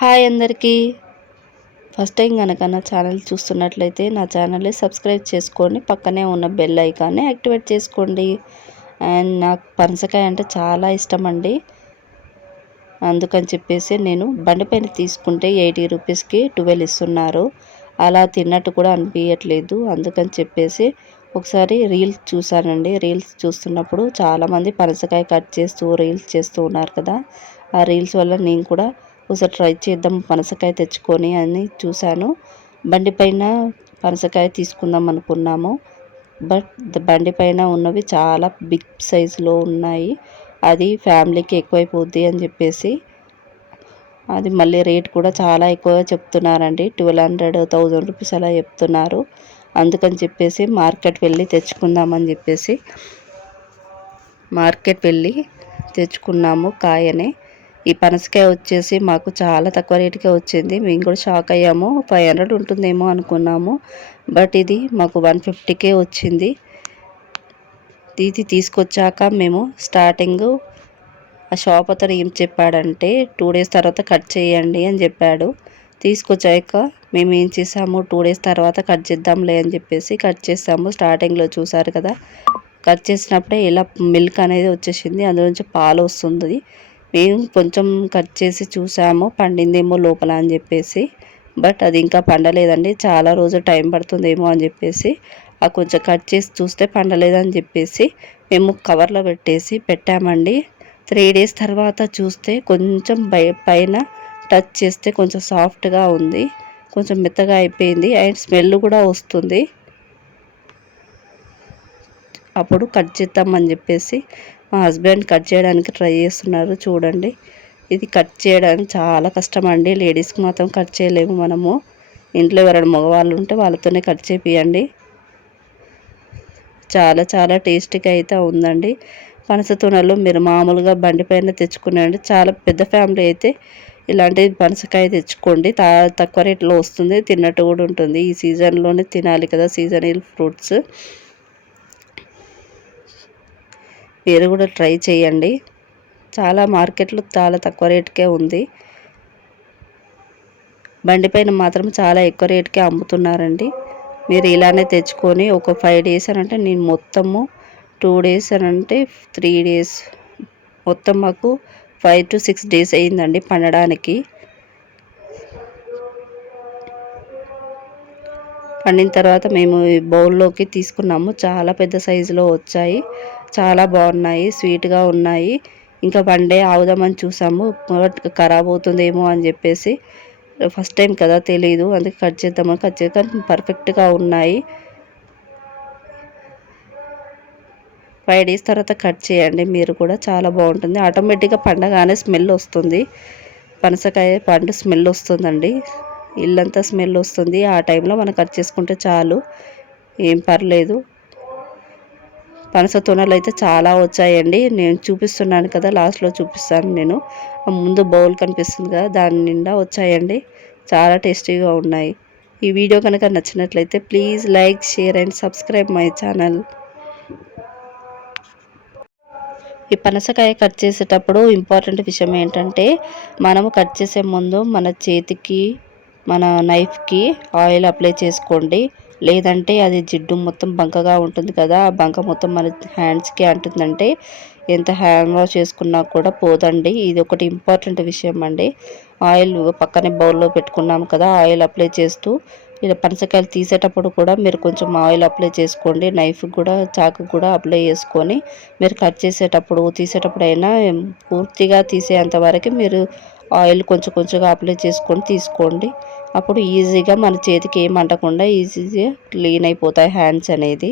Hi అందరికీ. First time కనుక నా ఛానల్ చూస్తున్నట్లయితే నా ఛానల్ని సబ్స్క్రైబ్ చేసుకోండి. పక్కనే ఉన్న బెల్ ఐకాన్ని యాక్టివేట్ చేసుకోండి. అండ్ నాకు పనసకాయ అంటే చాలా ఇష్టం అండి. అందుకని చెప్పేసి నేను బండిపైన తీసుకుంటే ఎయిటీ రూపీస్కి ట్వెల్వ్ ఇస్తున్నారు. అలా తిన్నట్టు కూడా అనిపించట్లేదు అందుకని చెప్పేసి ఒకసారి రీల్స్ చూసానండి రీల్స్ చూస్తున్నప్పుడు చాలామంది పనసకాయ కట్ చేస్తూ రీల్స్ చేస్తూ ఉన్నారు కదా. ఆ రీల్స్ వల్ల నేను కూడా ఒకసారి ట్రై చేద్దాం పనసకాయ తెచ్చుకొని అని చూశాను. బండి పైన పనసకాయ తీసుకుందాం అనుకున్నాము. బట్ బండి పైన ఉన్నవి చాలా బిగ్ సైజులో ఉన్నాయి. అది ఫ్యామిలీకి ఎక్కువైపోద్ది అని చెప్పేసి. అది మళ్ళీ రేట్ కూడా చాలా ఎక్కువగా చెప్తున్నారండి. ట్వెల్వ్ హండ్రెడ్ థౌజండ్ రూపీస్ అలా చెప్తున్నారు. అందుకని చెప్పేసి మార్కెట్ వెళ్ళి తెచ్చుకుందామని చెప్పేసి మార్కెట్ వెళ్ళి తెచ్చుకున్నాము కాయని. ఈ పనసకాయ వచ్చేసి మాకు చాలా తక్కువ రేటుకే వచ్చింది. మేము కూడా షాక్ అయ్యాము. ఫైవ్ హండ్రెడ్ ఉంటుందేమో అనుకున్నాము. బట్ ఇది మాకు వన్ ఫిఫ్టీకే వచ్చింది. ఇది తీసుకొచ్చాక మేము స్టార్టింగ్ ఆ షాప్ అతను ఏం చెప్పాడంటే టూ డేస్ తర్వాత కట్ చేయండి అని చెప్పాడు. తీసుకొచ్చాక మేము ఏం చేసాము టూ డేస్ తర్వాత కట్ చేద్దాంలే అని చెప్పేసి కట్ చేస్తాము స్టార్టింగ్లో చూసారు కదా కట్ చేసినప్పుడే ఇలా మిల్క్ అనేది వచ్చేసింది. అందులో నుంచి పాలు వస్తుంది. మేము కొంచెం కట్ చేసి చూసాము పండిందేమో లోపల అని చెప్పేసి. బట్ అది ఇంకా పండలేదండి. చాలా రోజు టైం పడుతుందేమో అని చెప్పేసి. ఆ కొంచెం కట్ చేసి చూస్తే పండలేదని చెప్పేసి మేము కవర్లో పెట్టేసి పెట్టామండి. త్రీ డేస్ తర్వాత చూస్తే కొంచెం పైన టచ్ చేస్తే కొంచెం సాఫ్ట్గా ఉంది. కొంచెం మెత్తగా అయిపోయింది. అండ్ స్మెల్ కూడా వస్తుంది. అప్పుడు కట్ చేద్దామని చెప్పేసి మా హస్బెండ్ కట్ చేయడానికి ట్రై చేస్తున్నారు చూడండి. ఇది కట్ చేయడానికి చాలా కష్టం అండి లేడీస్కి మాత్రం కట్ చేయలేము మనము. ఇంట్లో ఎవరైనా మగవాళ్ళు ఉంటే వాళ్ళతోనే కట్ చేపియండి. చాలా చాలా టేస్టీగా అయితే ఉందండి. పనస తునలు మీరు మామూలుగా బండి పైన తెచ్చుకునేయండి. చాలా పెద్ద ఫ్యామిలీ అయితే ఇలాంటి పనసకాయ తెచ్చుకోండి. తా తక్కువ రేట్లో వస్తుంది. తిన్నట్టు కూడా ఉంటుంది. ఈ సీజన్లోనే తినాలి కదా సీజనల్ ఫ్రూట్స్. మీరు కూడా ట్రై చేయండి. చాలా మార్కెట్లో చాలా తక్కువ రేటుకే ఉంది. బండిపైన మాత్రం చాలా ఎక్కువ రేటుకే అమ్ముతున్నారండి. మీరు ఇలానే తెచ్చుకొని ఒక ఫైవ్ డేస్ అని అంటే నేను మొత్తము టూ డేస్ అని అంటే త్రీ డేస్ మొత్తం మాకు ఫైవ్ టు సిక్స్ డేస్ అయిందండి పండడానికి. పండిన తర్వాత మేము బౌల్లోకి తీసుకున్నాము. చాలా పెద్ద సైజులో వచ్చాయి. చాలా బాగున్నాయి స్వీట్గా ఉన్నాయి. ఇంకా వన్ డే ఆగుదామని చూసాము. ఖరాబ్ అవుతుందేమో అని చెప్పేసి ఫస్ట్ టైం కదా తెలీదు. అందుకే కట్ చేద్దామని కట్ చేద్దాం. పర్ఫెక్ట్గా ఉన్నాయి. ఫైవ్ డేస్ తర్వాత కట్ చేయండి. మీరు కూడా చాలా బాగుంటుంది. ఆటోమేటిక్గా పండగానే స్మెల్ వస్తుంది. పనసకాయ పండు స్మెల్ వస్తుందండి. ఇల్లంతా స్మెల్ వస్తుంది. ఆ టైంలో మనం కట్ చేసుకుంటే చాలు. ఏం పర్లేదు. పనస తొనలు అయితే చాలా వచ్చాయండి. నేను చూపిస్తున్నాను కదా లాస్ట్లో చూపిస్తాను నేను. ముందు బౌల్ కనిపిస్తుంది కదా దాని నిండా వచ్చాయండి. చాలా టేస్టీగా ఉన్నాయి. ఈ వీడియో కనుక నచ్చినట్లయితే please like share and subscribe my channel. ఈ పనసకాయ కట్ చేసేటప్పుడు ఇంపార్టెంట్ విషయం ఏంటంటే మనము కట్ చేసే ముందు మన చేతికి మన నైఫ్కి ఆయిల్ అప్లై చేసుకోండి. లేదంటే అది జిడ్డు మొత్తం బంకగా ఉంటుంది కదా ఆ బంక మొత్తం మన హ్యాండ్స్కి అంటుందంటే ఎంత హ్యాండ్ వాష్ చేసుకున్నా కూడా పోదండి. ఇది ఒకటి ఇంపార్టెంట్ విషయం అండి. ఆయిల్ పక్కనే బౌల్లో పెట్టుకున్నాము కదా ఆయిల్ అప్లై చేస్తూ ఇలా పనసకాయలు తీసేటప్పుడు కూడా మీరు కొంచెం ఆయిల్ అప్లై చేసుకోండి. నైఫ్ కూడా చాకు కూడా అప్లై చేసుకొని మీరు కట్ చేసేటప్పుడు తీసేటప్పుడు అయినా పూర్తిగా తీసేంత వరకు మీరు ఆయిల్ కొంచెం కొంచెంగా అప్లై చేసుకొని తీసుకోండి. అప్పుడు ఈజీగా మన చేతికి ఏమంటకుండా అంటకుండా ఈజీగా క్లీన్ అయిపోతాయి హ్యాండ్స్ అనేది.